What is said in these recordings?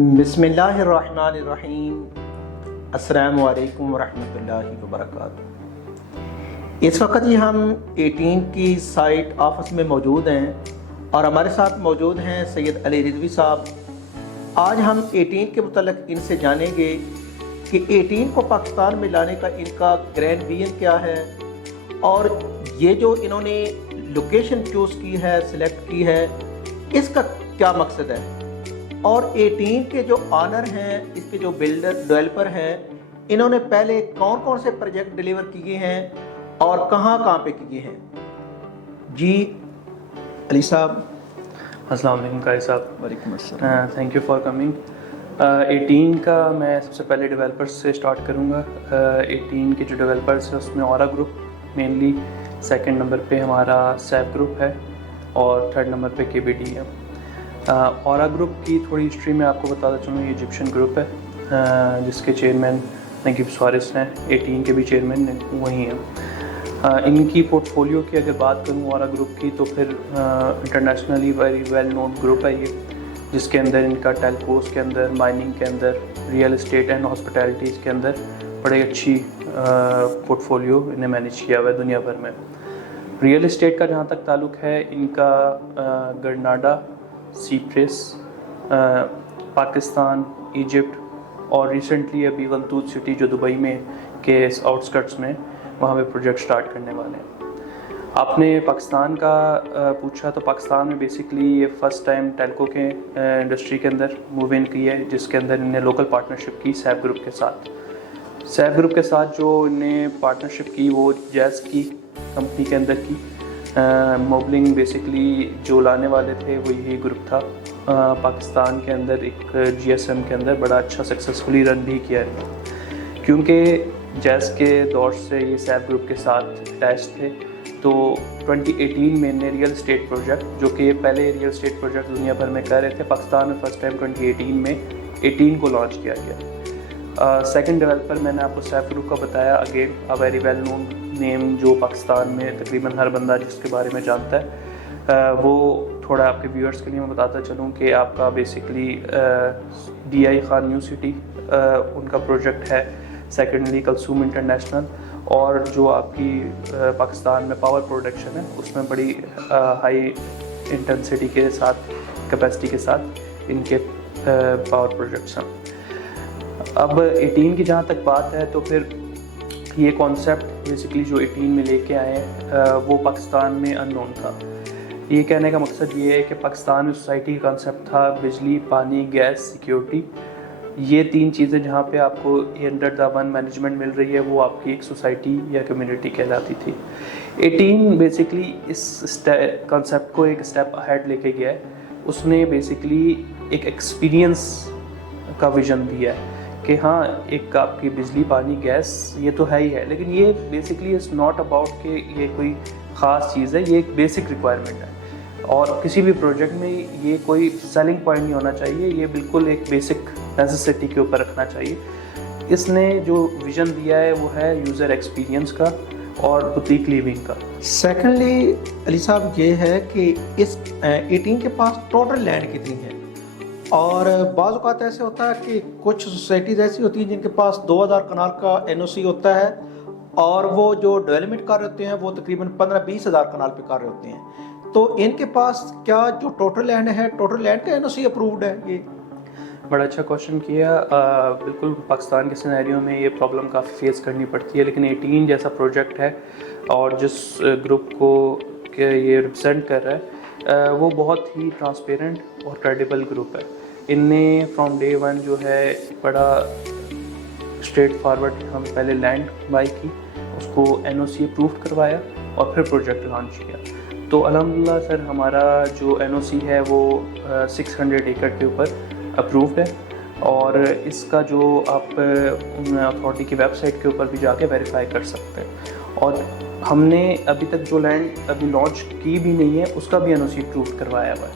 बिस्मिल्लाहिर्रहमानिर्रहीम। अस्सलामु अलैकुम वरहमतुल्लाहि वबरकातुहू। इस वक्त ही हम 18 की साइट ऑफिस में मौजूद हैं और हमारे साथ मौजूद हैं सैयद अली रिजवी साहब। आज हम 18 के मुतल्लिक़ इनसे जानेंगे कि 18 को पाकिस्तान में लाने का इनका ग्रैंड विजन क्या है और ये जो इन्होंने लोकेशन चूज़ की है, सिलेक्ट की है, इसका क्या मकसद है और 18 के जो ऑनर हैं, इसके जो डेवलपर हैं, इन्होंने पहले कौन कौन से प्रोजेक्ट डिलीवर किए हैं और कहाँ कहाँ पे किए हैं। जी अली साहब। अस्सलाम वालेकुम कारी साहब। वालेकुम अस्सलाम। Thank you for coming. 18 का मैं सबसे पहले डेवलपर्स से स्टार्ट करूँगा। 18 के जो डेवलपर्स हैं उसमें औरा ग्रुप मेनली, सेकंड नंबर पे हमारा सैप ग्रुप है और थर्ड नंबर पे KBD है। औरा ग्रुप की थोड़ी हिस्ट्री में आपको बताता चलूँ। ये इजिप्शियन ग्रुप है जिसके चेयरमैन नगीब स्वारिस हैं। 18 के भी चेयरमैन वही हैं। इनकी पोर्टफोलियो की अगर बात करूँ औरा ग्रुप की तो फिर internationally very well known group है ये, जिसके अंदर इनका टेलकोस के अंदर, माइनिंग के अंदर, रियल एस्टेट एंड हॉस्पिटैलिटीज़ के अंदर बड़ी अच्छी पोर्टफोलियो इन्हें मैनेज किया हुआ है दुनिया भर में। रियल एस्टेट का जहाँ तक ताल्लुक़ है, इनका गरनाडा, सीप्रेस, पाकिस्तान, इजिप्ट और रिसेंटली अभी गंतूज सिटी जो दुबई में के आउटस्कर्ट्स में, वहाँ पे प्रोजेक्ट स्टार्ट करने वाले हैं। आपने पाकिस्तान का पूछा, तो पाकिस्तान में बेसिकली ये फ़र्स्ट टाइम टेलको के इंडस्ट्री के अंदर मूव इन की है, जिसके अंदर इन्हें लोकल पार्टनरशिप की सैप ग्रुप के साथ। सैप ग्रुप के साथ जो इन्हें पार्टनरशिप की वो जैज़ की कंपनी के अंदर की। मोबलिंग बेसिकली जो लाने वाले थे वो यही ग्रुप था। पाकिस्तान के अंदर एक GSM के अंदर बड़ा अच्छा सक्सेसफुली रन भी किया है, क्योंकि जैज़ के दौर से ये सैप ग्रुप के साथ अटैच थे। तो 2018 में इन्हें रियल एस्टेट प्रोजेक्ट, जो कि पहले रियल एस्टेट प्रोजेक्ट दुनिया भर में कर रहे थे, पाकिस्तान में फर्स्ट टाइम 2018 में 18 को लॉन्च किया गया। सेकंड डेवलपर मैंने आपको सैप ग्रुप का बताया, again a very well known name, जो पाकिस्तान में तकरीबन हर बंदा जिसके बारे में जानता है। वो थोड़ा आपके व्यूअर्स के लिए मैं बताता चलूँ कि आपका basically DI Khan new city उनका प्रोजेक्ट है, सेकेंडली कलसूम इंटरनेशनल, और जो आपकी पाकिस्तान में पावर प्रोडक्शन है उसमें बड़ी हाई इंटेंसिटी के साथ, कैपेसिटी के साथ इनके पावर प्रोजेक्ट्स हैं। अब 18 की जहाँ तक बात है तो फिर ये कॉन्सेप्ट बेसिकली जो 18 में लेके आए हैं वो पाकिस्तान में अननोन था। ये कहने का मकसद ये है कि पाकिस्तान में सोसाइटी का कॉन्सेप्ट था बिजली, पानी, गैस, सिक्योरिटी। ये तीन चीज़ें जहाँ पे आपको अंडर द वन मैनेजमेंट मिल रही है, वो आपकी एक सोसाइटी या कम्युनिटी कहलाती थी। 18 बेसिकली इस कॉन्सेप्ट को एक स्टेप अहेड लेके गया है। उसने बेसिकली एक एक्सपीरियंस का विजन दिया है कि हाँ, एक आपकी बिजली, पानी, गैस ये तो है ही है, लेकिन ये बेसिकली इज़ नॉट अबाउट कि ये कोई ख़ास चीज़ है, ये एक बेसिक रिक्वायरमेंट है। और किसी भी प्रोजेक्ट में ये कोई सेलिंग पॉइंट नहीं होना चाहिए, ये बिल्कुल एक बेसिक नेसेसिटी के ऊपर रखना चाहिए। इसने जो विज़न दिया है वो है यूज़र एक्सपीरियंस का और बुटीक लिविंग का। सेकेंडली अली साहब, ये है कि इस 18 के पास टोटल लैंड कितनी है, और बाज़ औक़ात ऐसे होता है कि कुछ सोसाइटीज़ ऐसी होती हैं जिनके पास 2000 कनाल का NOC होता है और वो जो डेवलपमेंट कर रहे होते हैं वो तकरीबन 15-20 हज़ार कनाल पे कर रहे होते हैं। तो इनके पास क्या जो टोटल लैंड है, टोटल लैंड का NOC अप्रूव्ड है? ये बड़ा अच्छा क्वेश्चन किया। बिल्कुल पाकिस्तान के सिनेरियो में ये प्रॉब्लम काफ़ी फेस करनी पड़ती है, लेकिन 18 जैसा प्रोजेक्ट है और जिस ग्रुप को ये रिप्रेजेंट कर रहा है वो बहुत ही ट्रांसपेरेंट और क्रेडिबल ग्रुप है। इनने फ्रॉम डे वन जो है बड़ा स्ट्रेट फॉरवर्ड, हम पहले लैंड बाई की, उसको NOC अप्रूव करवाया और फिर प्रोजेक्ट लॉन्च किया। तो अल्हम्दुलिल्लाह सर, हमारा जो NOC है वो 600 एकड़ के ऊपर अप्रूव्ड है, और इसका जो आप अथॉरिटी की वेबसाइट के ऊपर भी जाके वेरीफाई कर सकते हैं। और हमने अभी तक जो लैंड अभी लॉन्च की भी नहीं है उसका भी NOC अप्रूव करवाया हुआ है।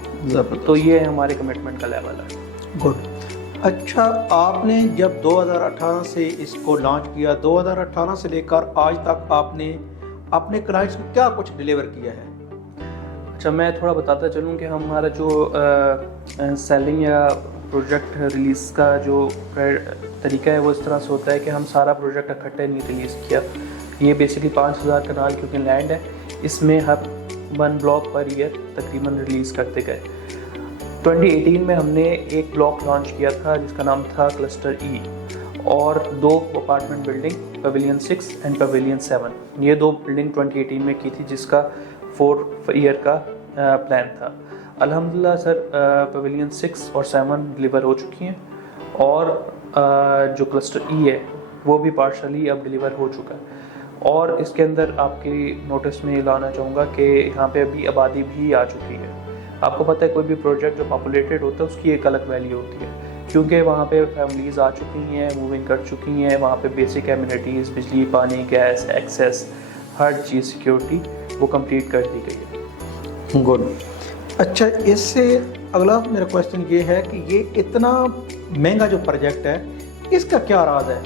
तो ये हमारे कमिटमेंट का लेवल है। गुड। अच्छा, आपने जब 2018 से इसको लॉन्च किया, 2018 से लेकर आज तक आपने अपने क्लाइंट्स को क्या कुछ डिलीवर किया है? अच्छा, मैं थोड़ा बताता चलूँ कि हमारा जो सेलिंग या प्रोजेक्ट रिलीज़ का जो तरीका है वो इस तरह से होता है कि हम सारा प्रोजेक्ट इकट्ठे नहीं रिलीज़ किया। ये बेसिकली 5000 कनाल क्योंकि लैंड है, इसमें हम 1 ब्लॉक पर ईयर तकरीबन रिलीज़ करते गए। 2018 में हमने एक ब्लॉक लॉन्च किया था जिसका नाम था क्लस्टर ई, और 2 apartment building pavilion 6 and pavilion 7, ये 2 बिल्डिंग 2018 में की थी जिसका 4 ईयर का प्लान था। अल्हम्दुलिल्लाह सर पवेलियन 6 और 7 डिलीवर हो चुकी हैं, और जो क्लस्टर ई है वो भी पार्शली अब डिलीवर हो चुका है। और इसके अंदर आपकी नोटिस में लाना चाहूँगा कि यहाँ पे अभी आबादी भी आ चुकी है। आपको पता है कोई भी प्रोजेक्ट जो पॉपुलेटेड होता है उसकी एक अलग वैल्यू होती है, क्योंकि वहाँ पे फैमिलीज़ आ चुकी हैं, मूविंग कर चुकी हैं, वहाँ पे बेसिक एमिनिटीज़ बिजली, पानी, गैस, एक्सेस, हर चीज़, सिक्योरिटी वो कंप्लीट कर दी गई है। गुड। अच्छा, इससे अगला मेरा क्वेश्चन ये है कि ये इतना महंगा जो प्रोजेक्ट है इसका क्या राज है,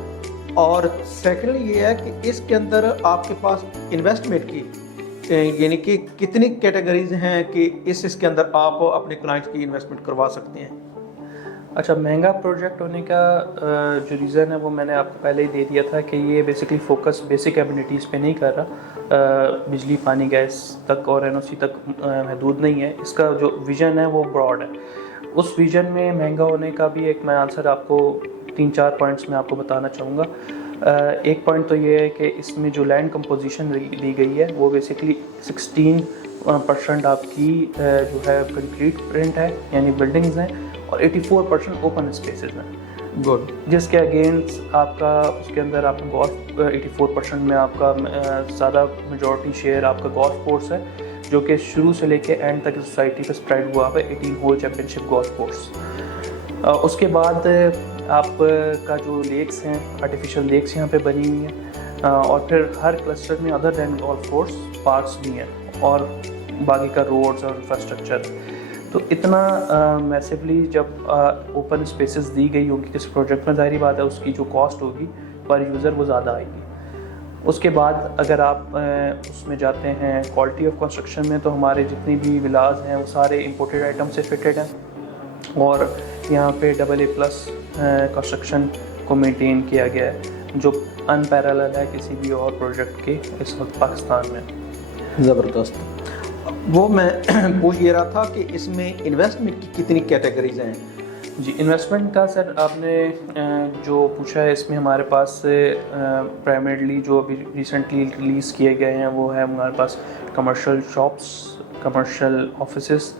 और सेकेंडली ये है कि इसके अंदर आपके पास इन्वेस्टमेंट की यानी कि कितनी कैटेगरीज हैं कि इसके अंदर आप अपने क्लाइंट्स की इन्वेस्टमेंट करवा सकते हैं। अच्छा, महंगा प्रोजेक्ट होने का जो रीज़न है वो मैंने आपको पहले ही दे दिया था कि ये बेसिकली फोकस बेसिक एमिनिटीज़ पे नहीं कर रहा, बिजली, पानी, गैस तक और एनओसी तक महदूद नहीं है। इसका जो विज़न है वो ब्रॉड है। उस विज़न में महंगा होने का भी एक मैं आंसर आपको 3-4 पॉइंट्स में आपको बताना चाहूँगा। एक पॉइंट तो ये है कि इसमें जो लैंड कंपोजिशन दी गई है वो बेसिकली 16% आपकी जो है कंक्रीट प्रिंट है यानी बिल्डिंग्स हैं, और 84% ओपन स्पेसेस हैं। गुड। जिसके अगेंस्ट आपका उसके अंदर आपका गोल्फ 84% में आपका ज़्यादा मेजॉरिटी शेयर आपका गोल्फ कोर्स है, जो कि शुरू से लेके एंड तक सोसाइटी पे स्प्रेड हुआ है, 18 होल चैम्पियनशिप गोल्फ कोर्स। उसके बाद आपका जो लेक्स हैं, आर्टिफिशियल लेक्स यहाँ पे बनी हुई हैं, और फिर हर क्लस्टर में other than golf course parks भी हैं, और बाकी का रोड्स और इंफ्रास्ट्रक्चर। तो इतना मैसिवली जब ओपन स्पेसेस दी गई होंगी किस प्रोजेक्ट में, ज़ाहिर बात है उसकी जो कॉस्ट होगी पर यूज़र वो ज़्यादा आएगी। उसके बाद अगर आप उसमें जाते हैं क्वालिटी ऑफ कंस्ट्रक्शन में, तो हमारे जितनी भी विलाज हैं वो सारे इंपोर्टेड आइटम से फिटेड हैं, और यहाँ पे AA+ कंस्ट्रक्शन को मेंटेन किया गया है जो अनपैरेलल है किसी भी और प्रोजेक्ट के इस वक्त पाकिस्तान में। ज़बरदस्त। वो मैं पूछ ये रहा था कि इसमें इन्वेस्टमेंट की कितनी कैटेगरीज हैं। जी, इन्वेस्टमेंट का सर आपने जो पूछा है, इसमें हमारे पास प्राइमरीली जो अभी रिसेंटली रिलीज़ किए गए हैं वो है हमारे पास commercial shops, commercial offices,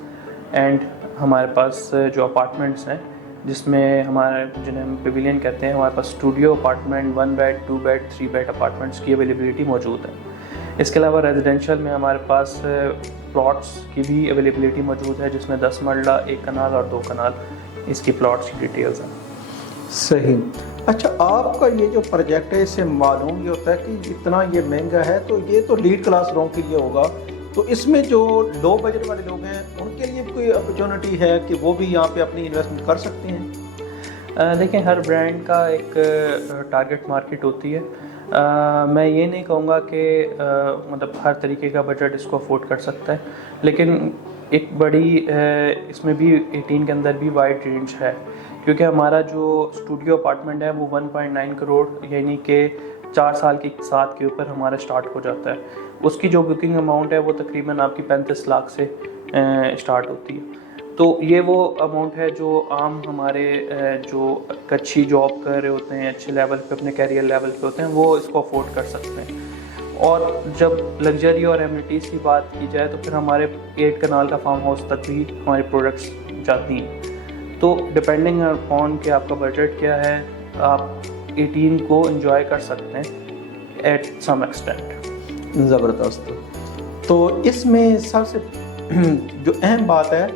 and हमारे पास जो अपार्टमेंट्स हैं जिसमें हमारे जिन्हें हम पेविलियन कहते हैं, हमारे पास studio apartment, 1 bed, 2 bed, 3 bed apartments की अवेलेबिलिटी मौजूद है। इसके अलावा रेजिडेंशियल में हमारे पास प्लॉट्स की भी अवेलेबिलिटी मौजूद है, जिसमें 10 मरला, 1 कनाल और 2 कनाल इसकी प्लॉट्स की डिटेल्स हैं। सही। अच्छा, आपका ये जो प्रोजेक्ट है इससे मालूम ये होता है कि इतना ये महंगा है, तो ये तो लीड क्लास लोगों के लिए होगा, तो इसमें जो लो बजट वाले लोग हैं उनके लिए कोई अपॉर्चुनिटी है कि वो भी यहाँ पे अपनी इन्वेस्टमेंट कर सकते हैं? देखें, हर ब्रांड का एक टारगेट मार्केट होती है। मैं ये नहीं कहूँगा कि मतलब हर तरीके का बजट इसको अफोर्ड कर सकता है, लेकिन एक बड़ी इसमें भी 18 के अंदर भी वाइड रेंज है, क्योंकि हमारा जो स्टूडियो अपार्टमेंट है वो 1.9 करोड़ यानी कि 4 साल के साथ के ऊपर हमारा स्टार्ट हो जाता है। उसकी जो बुकिंग अमाउंट है वो तकरीबन आपकी 35 लाख से स्टार्ट होती है। तो ये वो अमाउंट है जो आम हमारे जो अच्छी जॉब कर रहे होते हैं, अच्छे लेवल पे अपने कैरियर लेवल पे होते हैं, वो इसको अफोर्ड कर सकते हैं। और जब लग्जरी और एमिनिटीज़ की बात की जाए तो फिर हमारे 8 कनाल का फार्म हाउस तक भी हमारी प्रोडक्ट्स जाती हैं। तो डिपेंडिंग ऑन कि आपका बजट क्या है, आप 18 को एंजॉय कर सकते हैं एट सम एक्सटेंट। ज़बरदस्त। तो इसमें सबसे जो अहम बात है,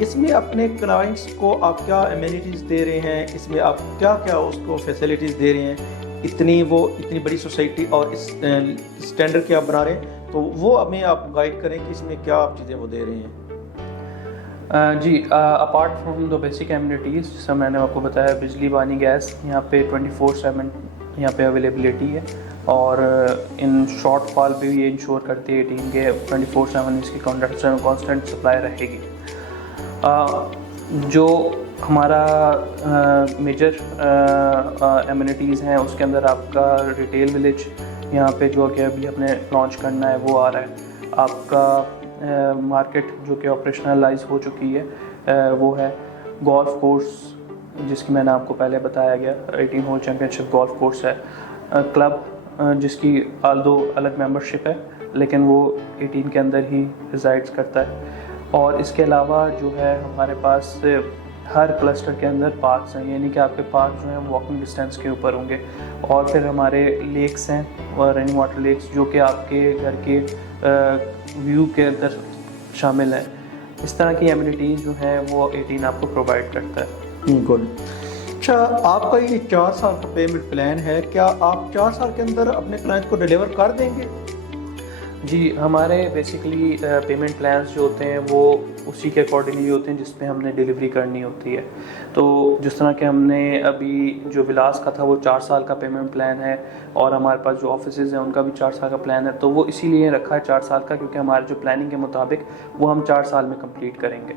इसमें अपने क्लाइंट्स को आप क्या एमिनिटीज़ दे रहे हैं, इसमें आप क्या क्या उसको फैसिलिटीज़ दे रहे हैं, इतनी बड़ी सोसाइटी और इस स्टैंडर्ड के आप बना रहे हैं, तो वो हमें आप गाइड करें कि इसमें क्या आप चीज़ें वो दे रहे हैं। जी, apart from the basic amenities जैसा मैंने आपको बताया, बिजली, पानी, गैस यहाँ पे 24/7 यहाँ पे अवेलेबिलिटी है, और इन शॉर्ट फॉल भी ये इंश्योर करती है टीम के 24/7 इसकी कांस्टेंट सप्लाई रहेगी। जो ہمارا میجر ایمینٹیز ہیں، اس کے اندر آپ کا ریٹیل ولیج یہاں پہ جو کہ ابھی ہم نے لانچ کرنا ہے وہ آ رہا ہے. آپ کا مارکیٹ جو کہ آپریشنلائز ہو چکی ہے وہ ہے. گولف کورس جس کی میں نے آپ کو پہلے بتایا گیا 18 ہول چیمپئن شپ گولف کورس ہے. کلب جس کی آلدو الگ ممبرشپ ہے لیکن وہ 18 کے اندر ہی ریزائڈس کرتا ہے. اور اس کے علاوہ جو ہے ہمارے پاس ہر کلسٹر کے اندر پارکس ہیں، یعنی کہ آپ کے پارک جو ہیں واکنگ ڈسٹینس کے اوپر ہوں گے. اور پھر ہمارے لیکس ہیں ریننگ واٹر لیکس جو کہ آپ کے گھر کے ویو کے اندر شامل ہیں. اس طرح کی ایمینٹیز جو ہیں وہ 18 آپ کو پرووائڈ کرتا ہے. گڈ. اچھا، آپ کا یہ 4 سال کا پیمنٹ پلان ہے، کیا آپ 4 سال کے اندر اپنے کلائنٹ کو ڈیلیور کر دیں گے؟ جی، ہمارے بیسیکلی پیمنٹ پلانس جو ہوتے ہیں وہ اسی کے اکارڈنگلی ہوتے ہیں جس پہ ہم نے ڈیلیوری کرنی ہوتی ہے. تو جس طرح کہ ہم نے ابھی جو ولاس کا تھا وہ 4 سال کا پیمنٹ پلان ہے، اور ہمارے پاس جو آفیسز ہیں ان کا بھی 4 سال کا پلان ہے. تو وہ اسی لیے رکھا ہے 4 سال کا کیونکہ ہمارے جو پلاننگ کے مطابق وہ ہم 4 سال میں کمپلیٹ کریں گے.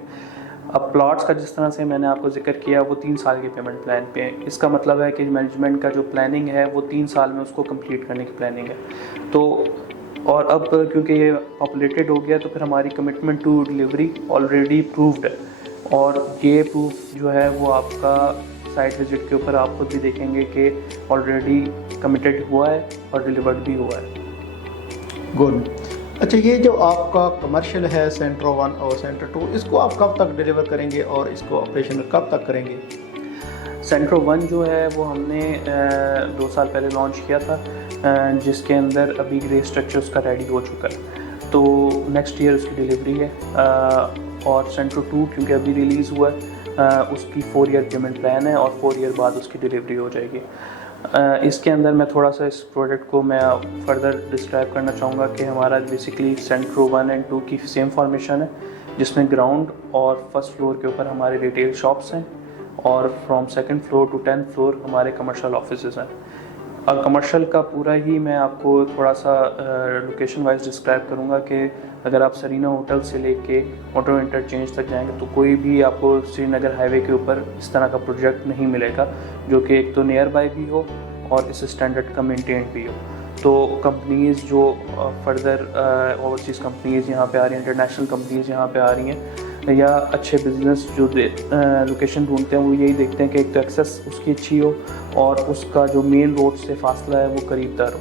اب پلاٹس کا جس طرح سے میں نے آپ کو ذکر کیا وہ 3 سال کے پیمنٹ پلان پہ ہے. اس کا مطلب ہے کہ مینجمنٹ کا جو پلاننگ ہے وہ 3 سال میں اس کو کمپلیٹ کرنے کی پلاننگ ہے. تو اور اب کیونکہ یہ پاپولیٹڈ ہو گیا تو پھر ہماری commitment to delivery already proved ہے. اور یہ پروف جو ہے وہ آپ کا سائٹ وزٹ کے اوپر آپ خود بھی دیکھیں گے کہ آلریڈی کمیٹڈ ہوا ہے اور ڈیلیورڈ بھی ہوا ہے. گڈ. اچھا، یہ جو آپ کا کمرشل ہے سینٹر 1 اور سینٹر 2، اس کو آپ کب تک ڈیلیور کریں گے اور اس کو آپریشن کب تک کریں گے؟ سینٹر 1 جو ہے وہ ہم نے 2 سال پہلے لانچ کیا تھا، جس کے اندر ابھی گرے اسٹرکچر اس کا ریڈی ہو چکا ہے. تو نیکسٹ ایئر اس کی ڈیلیوری ہے. اور سینٹر 2 کیونکہ ابھی ریلیز ہوا ہے اس کی 4 ایئر پیمنٹ پلان ہے اور 4 ایئر بعد اس کی ڈیلیوری ہو جائے گی. اس کے اندر میں تھوڑا سا اس پروڈکٹ کو میں فردر ڈسکرائب کرنا چاہوں گا کہ ہمارا بیسکلی سینٹر 1 اینڈ 2 کی سیم فارمیشن ہے، جس میں گراؤنڈ اور فرسٹ فلور کے اوپر ہمارے ریٹیل شاپس ہیں اور from 2nd floor to 10th floor ہمارے کمرشل آفیسز ہیں. اور کمرشل کا پورا ہی میں آپ کو تھوڑا سا لوکیشن وائز ڈسکرائب کروں گا کہ اگر آپ سرینا ہوٹل سے لے کے آٹو انٹرچینج تک جائیں گے تو کوئی بھی آپ کو سری نگر ہائی وے کے اوپر اس طرح کا پروجیکٹ نہیں ملے گا جو کہ ایک تو نیئر بائی بھی ہو اور اس اسٹینڈرڈ کا مینٹینڈ بھی ہو. تو کمپنیز جو فردر اوورسیز کمپنیز یہاں پہ آ رہی ہیں، انٹرنیشنل کمپنیز یہاں پہ آ رہی ہیں، یا اچھے بزنس جو لوکیشن ڈھونڈتے ہیں وہ یہی دیکھتے ہیں کہ ایک تو ایکسیس اس کی اچھی ہو اور اس کا جو مین روڈ سے فاصلہ ہے وہ قریب دار ہو.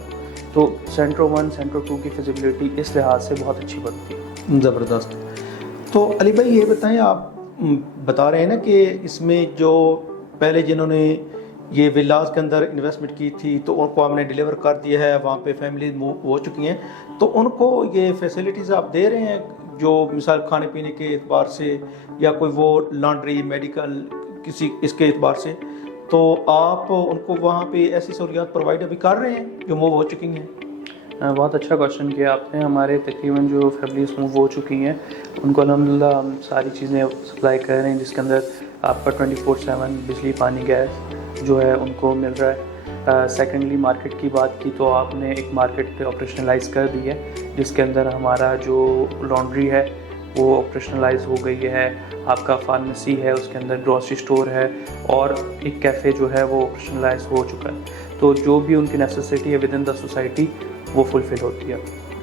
تو سینٹر 1 سینٹر 2 کی فیزیبلٹی اس لحاظ سے بہت اچھی بنتی ہے. زبردست. تو علی بھائی یہ بتائیں، آپ بتا رہے ہیں نا کہ اس میں جو پہلے جنہوں نے یہ ولاز کے اندر انویسٹمنٹ کی تھی تو ان کو ہم نے ڈیلیور کر دیا ہے، وہاں پہ فیملیز موو ہو چکی ہیں، تو ان کو یہ فیسلٹیز آپ دے رہے ہیں جو مثال کھانے پینے کے اعتبار سے یا کوئی وہ لانڈری میڈیکل کسی اس کے اعتبار سے، تو آپ ان کو وہاں پہ ایسی سہولیات پرووائڈ ابھی کر رہے ہیں جو موو ہو چکی ہیں؟ بہت اچھا کوشچن کیا آپ نے. ہمارے تقریباً جو فیملیز موو ہو چکی ہیں ان کو الحمدللہ ہم ساری چیزیں سپلائی کر رہے ہیں، جس کے اندر آپ کا 24/7 بجلی پانی گیس جو ہے ان کو مل رہا ہے. سیکنڈلی مارکیٹ کی بات کی تو آپ نے ایک مارکیٹ آپریشنلائز کر دی ہے جس کے اندر ہمارا جو لانڈری ہے وہ آپریشنلائز ہو گئی ہے. آپ کا فارمیسی ہے، اس کے اندر گروسری اسٹور ہے اور ایک کیفے جو ہے وہ آپریشنلائز ہو چکا ہے. تو جو بھی ان کی نیسیسٹی ہے ود ان دا سوسائٹی وہ فلفل ہوتی ہے.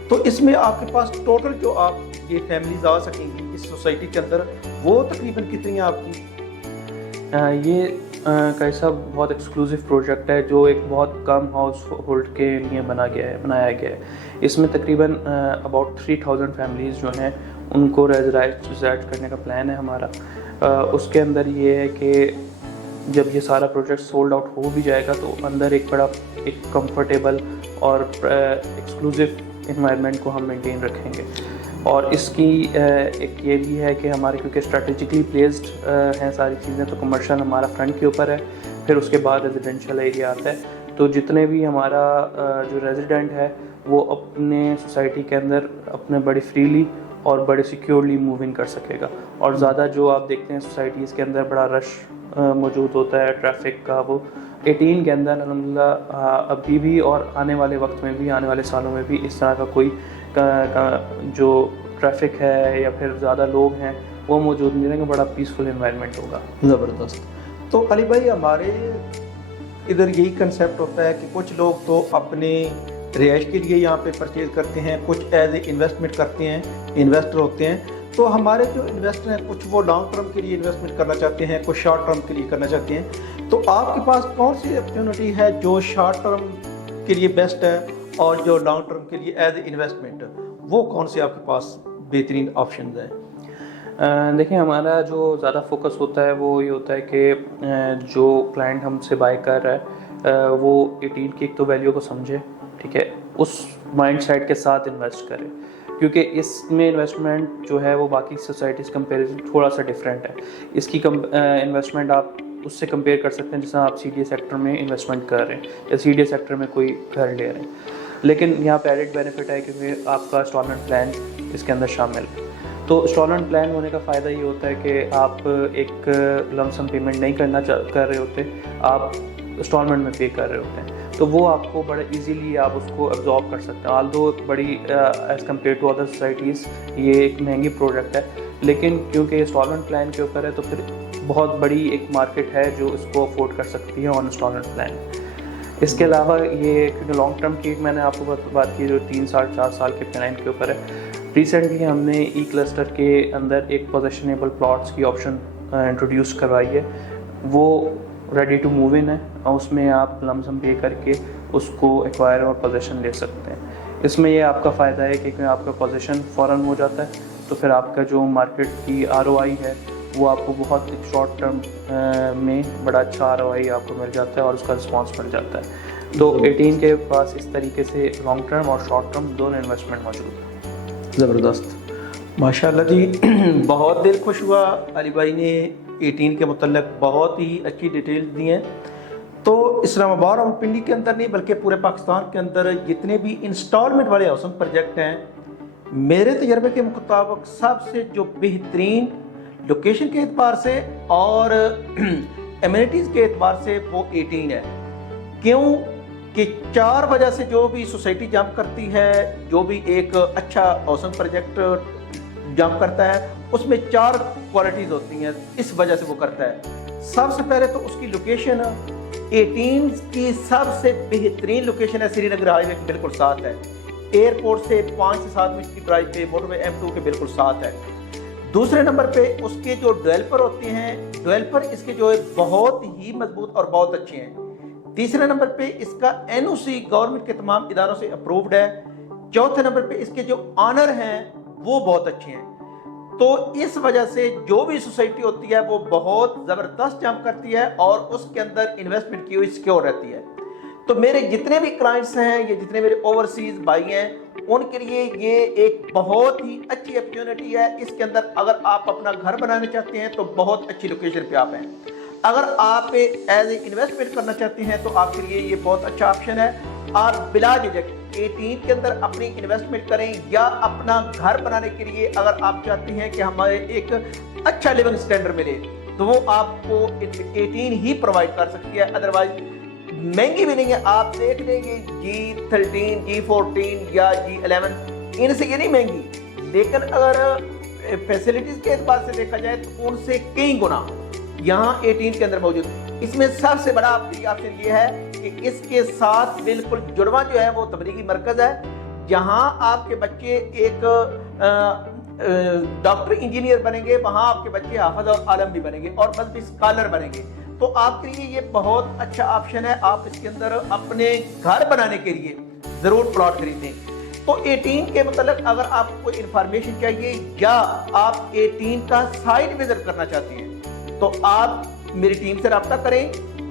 تو اس میں آپ کے پاس ٹوٹل جو آپ یہ فیملیز آ سکیں گی اس سوسائٹی کے اندر وہ تقریباً کتنی ہیں آپ کی؟ یہ کیسا بہت ایکسکلوسیو پروجیکٹ ہے جو ایک بہت کم ہاؤس ہولڈ کے لیے بنایا گیا ہے. اس میں تقریباً اباؤٹ 3000 فیملیز جو ہیں ان کو ریزائڈ کرنے کا پلان ہے ہمارا. اس کے اندر یہ ہے کہ جب یہ سارا پروجیکٹ سولڈ آؤٹ ہو بھی جائے گا تو اندر ایک بڑا ایک کمفرٹیبل اور ایکسکلوسیو انوائرمنٹ کو ہم مینٹین رکھیں گے. اور اس کی ایک یہ بھی ہے کہ ہمارے کیونکہ اسٹریٹجکلی پلیسڈ ہیں ساری چیزیں، تو کمرشل ہمارا فرنٹ کے اوپر ہے، پھر اس کے بعد ریزیڈینشیل ایریا آتا ہے. تو جتنے بھی ہمارا جو ریزیڈنٹ ہے وہ اپنے سوسائٹی کے اندر اپنے بڑی فریلی اور بڑے سیکیورلی موونگ کر سکے گا. اور زیادہ جو آپ دیکھتے ہیں سوسائٹیز کے اندر بڑا رش موجود ہوتا ہے ٹریفک کا، وہ 18 کے اندر الحمدللہ ابھی بھی اور آنے والے وقت میں بھی، آنے والے سالوں میں بھی اس طرح کا کوئی جو ट्रैफिक है या फिर ज़्यादा लोग हैं वो मौजूद नहीं रहेंगे, बड़ा पीसफुल एनवायरनमेंट होगा। ज़बरदस्त। तो अली भाई, हमारे इधर यही कंसेप्ट होता है कि कुछ लोग तो अपने रिहाइश के लिए यहाँ पे परचेज़ करते हैं, कुछ एज ए इन्वेस्टमेंट करते हैं, इन्वेस्टर होते हैं। तो हमारे जो इन्वेस्टर हैं कुछ वो लॉन्ग टर्म के लिए इन्वेस्टमेंट करना चाहते हैं, कुछ शॉर्ट टर्म के लिए करना चाहते हैं। तो आपके पास कौन सी अपॉर्चुनिटी है जो शॉर्ट टर्म के लिए बेस्ट है और जो लॉन्ग टर्म के लिए एज ए इन्वेस्टमेंट, वो कौन से आपके पास बेहतरीन ऑप्शन हैं? देखिए, हमारा जो ज़्यादा फोकस होता है वो ये होता है कि जो क्लाइंट हमसे बाय कर रहा है वो 18 की एक तो वैल्यू को समझे, ठीक है, उस माइंडसेट के साथ इन्वेस्ट करे, क्योंकि इसमें इन्वेस्टमेंट जो है वो बाकी सोसाइटीज़ कंपेरिजन थोड़ा सा डिफरेंट है। इसकी इन्वेस्टमेंट आप उससे कंपेयर कर सकते हैं जैसे आप CDA सेक्टर में इन्वेस्टमेंट कर रहे हैं या CDA सेक्टर में कोई घर ले रहे हैं, लेकिन यहाँ पे एडिड बेनिफिट है क्योंकि आपका इंस्टॉलमेंट प्लान इसके अंदर शामिल है। तो इंस्टॉलमेंट प्लान होने का फ़ायदा ये होता है कि आप एक लमसम पेमेंट नहीं कर रहे होते, आप इंस्टॉलमेंट में पे कर रहे होते हैं, तो वो आपको बड़ा इजीली आप उसको एब्जॉर्ब कर सकते हैं। आल्दो बड़ी as compare to other societies ये एक महंगी प्रोडक्ट है, लेकिन क्योंकि इंस्टॉलमेंट प्लान के ऊपर है तो फिर बहुत बड़ी एक मार्केट है जो इसको अफोर्ड कर सकती है ऑन इंस्टॉलमेंट प्लान। इसके अलावा ये क्योंकि लॉन्ग टर्म की मैंने आपको बात की जो 3-4 साल के प्लान के ऊपर है, रिसेंटली हमने ई क्लस्टर के अंदर एक पोजेशनेबल प्लॉट्स की ऑप्शन इंट्रोड्यूस करवाई है, वो रेडी टू मूव इन है और उसमें आप लमसम पे करके उसको एक्वायर और पोजेशन ले सकते हैं। इसमें ये आपका फ़ायदा है कि आपका पोजेशन फ़ौरन हो जाता है, तो फिर आपका जो मार्केट की ROI है वो आपको बहुत शॉर्ट टर्म में बड़ा अच्छा ROI आपको मिल जाता है और उसका रिस्पॉन्स मिल जाता है। तो 18 के पास इस तरीके से लॉन्ग टर्म और शॉर्ट टर्म दोनों इन्वेस्टमेंट मौजूद है। ज़बरदस्त, माशाल्लाह जी। बहुत दिल खुश हुआ, अली भाई ने 18 के मुतल्लिक़ बहुत ही अच्छी डिटेल्स दी हैं। तो इस्लामाबाद और पिंडी के अंदर नहीं बल्कि पूरे पाकिस्तान के अंदर जितने भी इंस्टॉलमेंट वाले हाउसिंग प्रोजेक्ट हैं, मेरे तजर्बे के मुताबिक सबसे जो बेहतरीन लोकेशन के एतबार से और एमिनिटीज़ के एतबार से वो 18 है। क्यों कि 4 वजह से जो भी सोसाइटी जंप करती है, जो भी एक अच्छा हाउसिंग प्रोजेक्ट जंप करता है, उसमें 4 क्वालिटीज़ होती हैं, इस वजह से वो करता है। सबसे पहले तो उसकी लोकेशन 18 की सबसे बेहतरीन लोकेशन है, श्रीनगर हाईवे के बिल्कुल साथ है, एयरपोर्ट से 5 से 7 मिनट की ड्राइव पे, मोटरवे M2 के बिल्कुल साथ है। दूसरे नंबर पे उसके जो डेवलपर होते हैं, डेवलपर इसके जो है बहुत ही मजबूत और बहुत अच्छे हैं। तीसरे नंबर पे इसका NOC गवर्नमेंट के तमाम इदारों से अप्रूव्ड है। चौथे नंबर पे इसके जो ऑनर हैं वो बहुत अच्छे हैं। तो इस वजह से जो भी सोसाइटी होती है वो बहुत ज़बरदस्त जंप करती है और उसके अंदर इन्वेस्टमेंट की हुई सिक्योर रहती है। तो मेरे जितने भी क्लाइंट्स हैं, ये जितने मेरे ओवरसीज भाई हैं, उनके लिए ये एक बहुत ही अच्छी अपॉर्चुनिटी है। इसके अंदर अगर आप अपना घर बनाना चाहते हैं तो बहुत अच्छी लोकेशन पे आप हैं। अगर आप एज ए इन्वेस्टमेंट करना चाहते हैं तो आपके लिए ये बहुत अच्छा ऑप्शन है। आप बिला झिझक 18 के अंदर अपनी इन्वेस्टमेंट करें, या अपना घर बनाने के लिए अगर आप चाहते हैं कि हमारे एक अच्छा लिविंग स्टैंडर्ड मिले तो वो आपको 18 ही प्रोवाइड कर सकती है। अदरवाइज महंगी भी नहीं है। आप देख लेंगे G13, G14 या G11, इनसे ये नहीं महंगी, लेकिन अगर फैसिलिटीज के एतबार से देखा जाए तो उनसे कई गुना यहाँ 18 के अंदर मौजूद है। इसमें सबसे बड़ा ऑप्शन ये है कि इसके साथ बिल्कुल जुड़वा जो है वो तबलीगी मरकज़ है, जहाँ आपके बच्चे एक डॉक्टर इंजीनियर बनेंगे, वहाँ आपके बच्चे हाफिज और आलम भी बनेंगे और बस भी स्कॉलर बनेंगे। तो आपके लिए ये बहुत अच्छा ऑप्शन है। आप इसके अंदर अपने घर बनाने के लिए ज़रूर प्लॉट खरीदें। तो 18 के मतलब अगर आपको इंफॉर्मेशन चाहिए या आप 18 का साइट विजिट करना चाहते हैं तो आप मेरी टीम से रब्ता करें।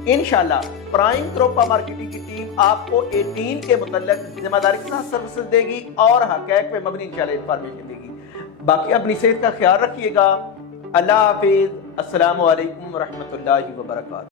इंशाल्लाह प्राइम ग्रुप मार्केटिंग की टीम आपको 18 के मतलब जिम्मेदारी के साथ सर्विसेज देगी और हक़ाइक़ पे मबनी इंशाल्लाह इंफॉर्मेशन देगी। बाकी अपनी सेहत का ख्याल रखिएगा। अल्लाह हाफिज़। अस्सलामु अलैकुम रहमतुल्लाहि व बरकातहू।